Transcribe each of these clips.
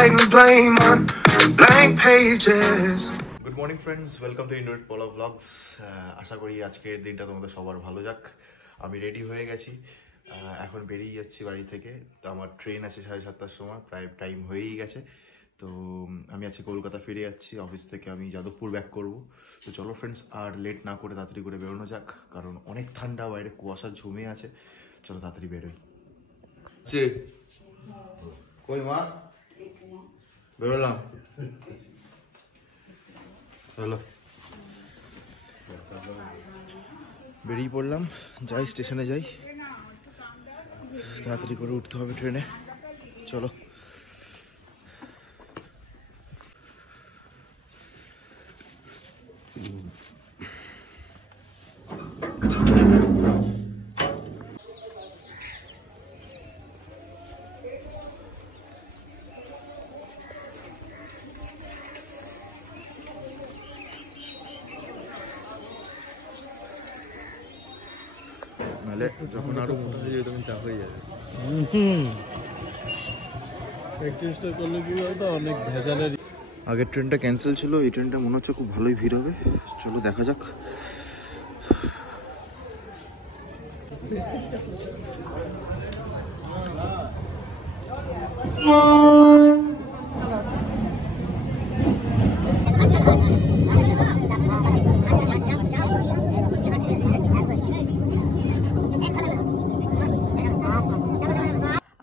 writing blame on blank pages. Good morning friends, welcome to indoor পোলা blogs. আশা করি আজকের দিনটা তোমাদের সবার ভালো যাক। আমি রেডি হয়ে গেছি, এখন বেরিয়ে যাচ্ছি বাড়ি থেকে। তো আমার ট্রেন আছে 7:30টার সময়, প্রায় টাইম হয়েই গেছে। তো আমি আজকে কলকাতা ফিরে যাচ্ছি, অফিস থেকে আমি যাদবপুর ব্যাক করব। তো চলো ফ্রেন্ডস, আর লেট না করে তাড়াতাড়ি করে বেরোনো যাক, কারণ অনেক ঠান্ডা, বাইরে কুয়াশা ঝুমে আছে। চলো তাড়াতাড়ি বেরোই। কই মা, বেরোলাম, চলো বেরিয়ে পড়লাম। যাই, স্টেশনে যাই, তাড়াতাড়ি করে উঠতে হবে ট্রেনে। চলো। নাহলে যখন আরো মোটা হয়ে যাবে তখন চাপ হয়ে যাবে। আগের ট্রেনটা ক্যান্সেল ছিল, এই ট্রেনটা মনে হচ্ছে খুব ভালোই ভিড় হবে। চলো দেখা যাক।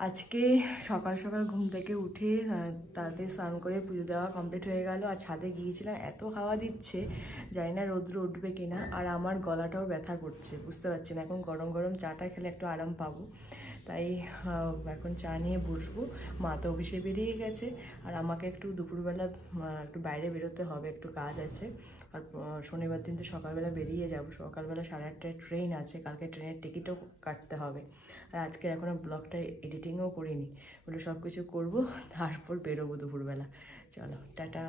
আজকে সকাল সকাল ঘুম থেকে উঠে তাড়াতাড়ি স্নান করে পুজো দেওয়া কমপ্লিট হয়ে গেল। আর ছাদে গিয়েছিলাম, এত হাওয়া দিচ্ছে, জানি না রৌদ্র উঠবে কিনা। আর আমার গলাটাও ব্যথা করছে, বুঝতে পারছি না। এখন গরম গরম চাটা খেলে একটু আরাম পাবো, তাই এখন চা নিয়ে বসবো। মা তো অফিসে বেরিয়ে গেছে, আর আমাকে একটু দুপুরবেলা একটু বাইরে বেরোতে হবে, একটু কাজ আছে। আর শনিবার দিন তো সকালবেলা বেরিয়ে যাব, সকালবেলা 8:30টায় ট্রেন আছে, কালকে ট্রেনের টিকিটও কাটতে হবে। আর আজকে এখনও ব্লগটা এডিটিংও করিনি, ওগুলো সব কিছু করবো, তারপর বেরোবো দুপুরবেলা। চলো টাটা।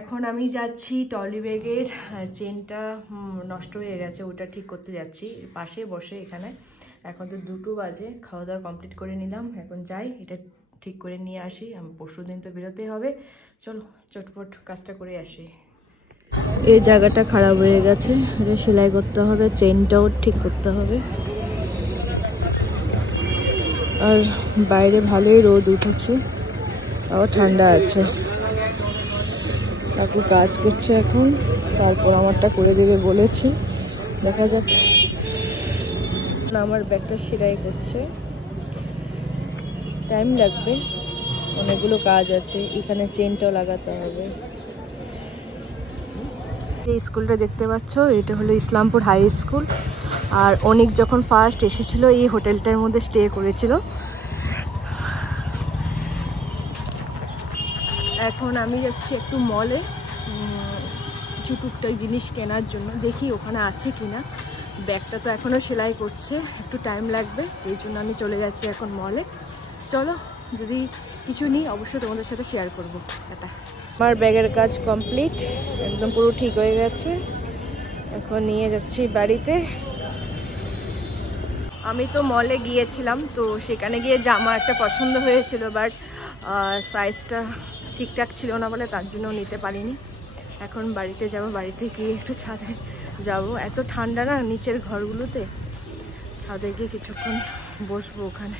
এখন আমি যাচ্ছি, ট্রলি ব্যাগের চেনটা নষ্ট হয়ে গেছে, ওটা ঠিক করতে যাচ্ছি। পাশে বসে এখানে, এখন তো 2টো বাজে, খাওয়া দাওয়া কমপ্লিট করে নিলাম। এখন যাই, এটা ঠিক করে নিয়ে আসি, আমি পরশু দিন তো বেরোতেই হবে। চলো চটপট কাজটা করে আসি। এই জায়গাটা খারাপ হয়ে গেছে, এটা সেলাই করতে হবে, চেনটাও ঠিক করতে হবে। আর বাইরে ভালোই রোদ উঠেছে, তাও ঠান্ডা আছে। কাকু কাজ করছে এখন, তারপর আমারটা করে দেবে বলেছে, দেখা যাক। আমার ব্যাগটা সেলাই করছে, টাইম লাগবে, অনেকগুলো কাজ আছে। এখানে চেনটাও লাগাতে হবে। এই স্কুলটা দেখতে পাচ্ছ, এটা হলো ইসলামপুর হাই স্কুল। আর অনেক যখন ফার্স্ট এসেছিল এই হোটেলটার মধ্যে স্টে করেছিল। এখন আমি যাচ্ছি একটু মলে, কিছু টুকটাক জিনিস কেনার জন্য, দেখি ওখানে আছে কিনা। ব্যাগটা তো এখনও সেলাই করছে, একটু টাইম লাগবে, এই জন্য আমি চলে যাচ্ছি এখন মলে। চলো, যদি কিছু নিই অবশ্যই তোমাদের সাথে শেয়ার করবো। এটা আমার ব্যাগের কাজ কমপ্লিট, একদম পুরো ঠিক হয়ে গেছে। এখন নিয়ে যাচ্ছি বাড়িতে। আমি তো মলে গিয়েছিলাম, তো সেখানে গিয়ে জামা একটা পছন্দ হয়েছিল, বাট সাইজটা ঠিকঠাক ছিল না বলে তার জন্য নিতে পারিনি। এখন বাড়িতে যাব, বাড়িতে গিয়ে একটু ছাদে যাব, এত ঠান্ডা না নিচের ঘরগুলোতে। ছাদে গিয়ে কিছুক্ষণ বসবো ওখানে।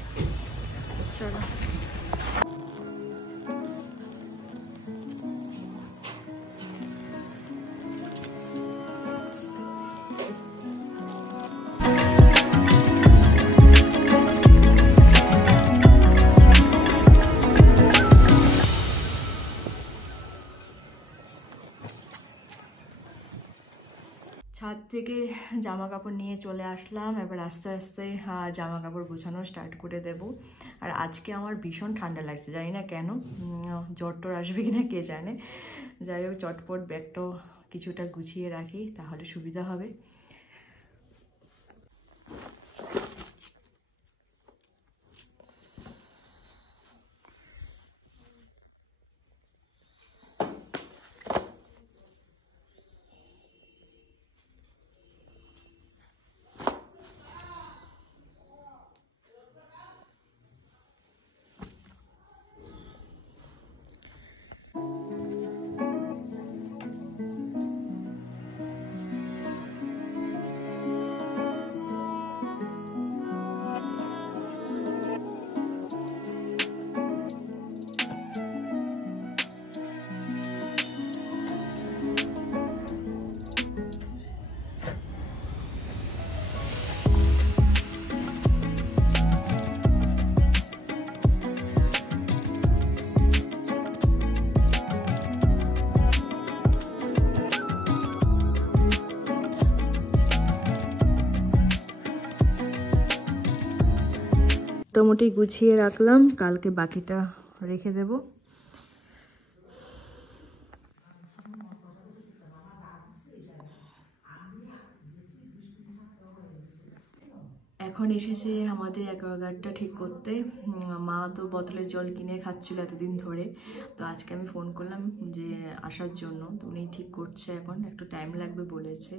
চলো। ছাদ থেকে জামা কাপড় নিয়ে চলে আসলাম, এবার আস্তে আস্তে জামা কাপড় গোছানো স্টার্ট করে দেব। আর আজকে আমার ভীষণ ঠান্ডা লাগছে, জানি না কেন, জ্বর টর আসবে কিনা কে জানে। যাই হোক, চটপট ব্যাগটাও কিছুটা গুছিয়ে রাখি, তাহলে সুবিধা হবে। মোটামুটি গুছিয়ে রাখলাম, কালকে বাকিটা রেখে দেব। এখন এসেছে আমাদের অ্যাকোয়াগার্ডটা ঠিক করতে। মা তো বোতলের জল কিনে খাচ্ছিল এতদিন ধরে, তো আজকে আমি ফোন করলাম যে আসার জন্য, তো উনি ঠিক করছে। এখন একটু টাইম লাগবে বলেছে।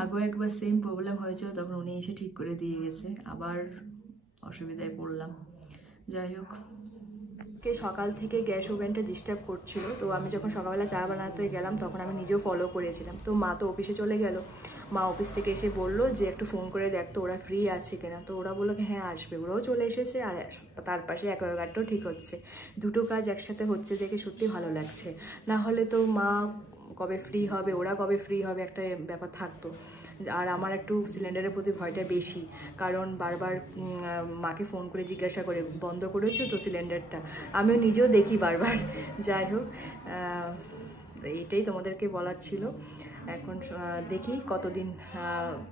আগেও একবার সেম প্রবলেম হয়েছিল, তখন উনি এসে ঠিক করে দিয়ে গেছে, আবার অসুবিধায় পড়লাম। যাই হোক, সকাল থেকে গ্যাস ওভেনটা ডিস্টার্ব করছিল, তো আমি যখন সকালবেলা চা বানাতে গেলাম তখন আমি নিজেও ফলো করেছিলাম। তো মা তো অফিসে চলে গেল, মা অফিস থেকে এসে বললো যে একটু ফোন করে দেখ তো ওরা ফ্রি আছে কিনা। তো ওরা বললো হ্যাঁ আসবে, ওরাও চলে এসেছে, আর তার পাশে অ্যাকোয়াগার্ডটাও ঠিক হচ্ছে। দুটো কাজ একসাথে হচ্ছে দেখে সত্যি ভালো লাগছে। না হলে তো মা কবে ফ্রি হবে, ওরা কবে ফ্রি হবে, একটা ব্যাপার থাকতো। আর আমার একটু সিলিন্ডারের প্রতি ভয়টা বেশি, কারণ বারবার মাকে ফোন করে জিজ্ঞাসা করে বন্ধ করেছো তো সিলিন্ডারটা, আমিও নিজেও দেখি বারবার। যাই হোক, এটাই তোমাদেরকে বলার ছিল। এখন দেখি কতদিন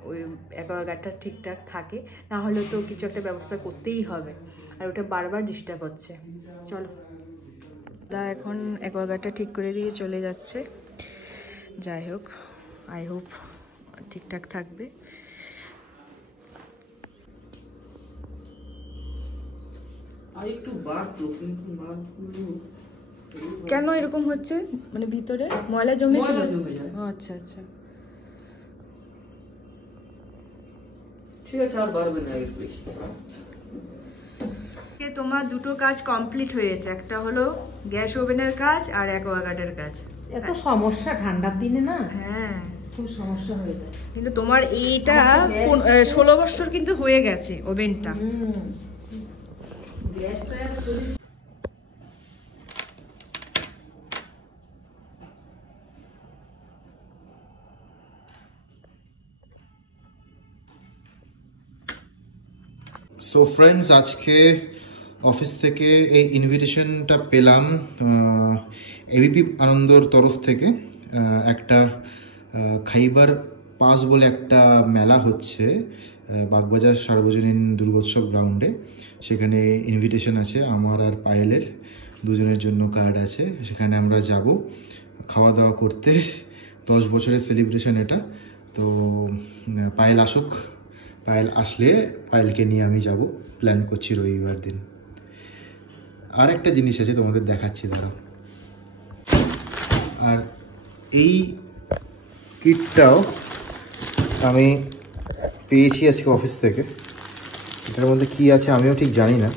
ওই অ্যাকোয়াগার্ডটা ঠিকঠাক থাকে, না হলে তো কিছু একটা ব্যবস্থা করতেই হবে, আর ওটা বারবার ডিস্টার্ব হচ্ছে। চলো, তা এখন অ্যাকোয়াগার্ডটা ঠিক করে দিয়ে চলে যাচ্ছে। যাই হোক, আই হোপ ঠিকঠাক থাকবে। কেন এরকম হচ্ছে, মানে ভিতরে ময়লা জমেছিল? আচ্ছা আচ্ছা, ঠিক আছে, আর বাড়বে না। তোমার দুটো কাজ কমপ্লিট হয়েছে, একটা হলো গ্যাস ওভেনের কাজ আর অ্যাকোয়াগার্ডের কাজ। এত সমস্যা ঠান্ডার দিনে না, হ্যাঁ খুব সমস্যা হয়ে যায়। কিন্তু তোমার এইটা 16 বছর কিন্তু হয়ে গেছে ওভেনটা। সো ফ্রেন্ডস, আজকে অফিস থেকে এই ইনভিটেশনটা পেলাম এবিপি আনন্দর তরফ থেকে। একটা খাইবার পাস বলে একটা মেলা হচ্ছে বাগবাজার সার্বজনীন দুর্গোৎসব গ্রাউন্ডে। সেখানে ইনভিটেশন আছে আমার আর পায়েলের, দুজনের জন্য কার্ড আছে। সেখানে আমরা যাব খাওয়া দাওয়া করতে। 10 বছরের সেলিব্রেশন এটা। তো পায়েল আসুক, পায়েল আসলে পায়েলকে নিয়ে আমি যাব, প্ল্যান করছি রবিবার দিন। আর একটা জিনিস আছে তোমাদের দেখাচ্ছি, দাঁড়াও। আর এই কিটটাও আমি পেয়েছি আজকে অফিস থেকে। এটার মধ্যে কি আছে আমিও ঠিক জানি না।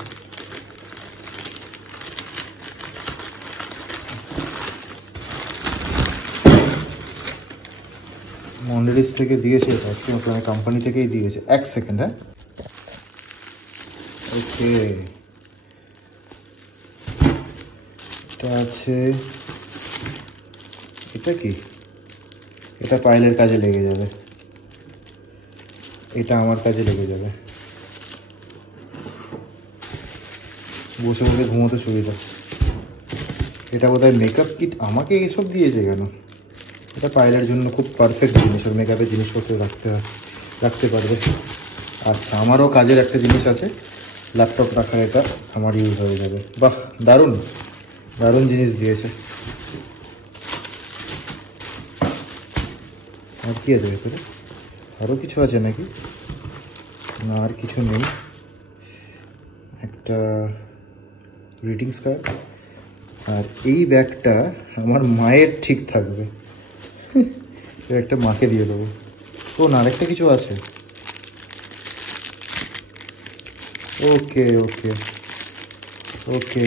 মন্ডলিস থেকে দিয়েছে আজকে, মানে কোম্পানি থেকেই দিয়েছে। 1 সেকেন্ড, হ্যাঁ, ওকে। এটা আছে, এটা কি? এটা পাইলের কাজে লেগে যাবে, এটা আমার কাজে লেগে যাবে। বসে বসে ঘুমোতে সুবিধা। এটা বোধহয় মেকআপ কিট, আমাকে এসব দিয়েছে কেন? এটা পাইলের জন্য খুব পারফেক্ট জিনিস, ওর মেকআপের জিনিসপত্র রাখতে পারবে। আচ্ছা, আমারও কাজের একটা জিনিস আছে, ল্যাপটপ রাখার, এটা আমার ইউজ হয়ে যাবে। বাহ, দারুণ দারুণ জিনিস দিয়েছে। আর কি আছে ভেতরে? আরও কিছু আছে নাকি? না, আর কিছু নেই। একটা গ্রিটিংস কার্ড। আর এই ব্যাগটা আমার মায়ের ঠিক থাকবে, একটা মাকে দিয়ে দেবো। তো না, আরেকটা কিছু আছে। ওকে ওকে ওকে,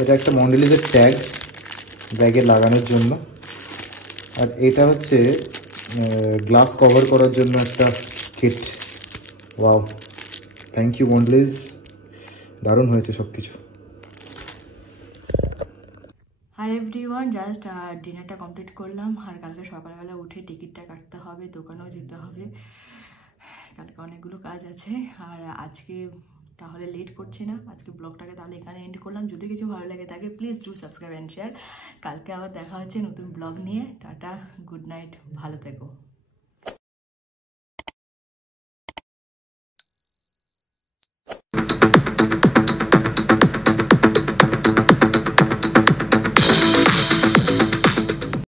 এটা একটা মন্ডলিজের ট্যাগ ব্যাগে লাগানোর জন্য। আর এটা হচ্ছে গ্লাস কভার করার জন্য একটা কিট। ওয়াও, থ্যাংক ইউ মন্ডলিজ, দারুণ হয়েছে সব কিছু। হাই এভরিওয়ান, জাস্ট ডিনারটা কমপ্লিট করলাম, আর কালকে সকালবেলা উঠে টিকিটটা কাটতে হবে, দোকানেও যেতে হবে, কালকে অনেকগুলো কাজ আছে। আর আজকে তাহলে লেট করছি না, আজকে ব্লগটাকে তাহলে এখানে এন্ড করলাম। যদি কিছু ভালো লাগে থাকে please do subscribe and share. কালকে আবার দেখা হচ্ছে নতুন ব্লগ নিয়ে। টাটা, গুড নাইট, ভালো থেকো।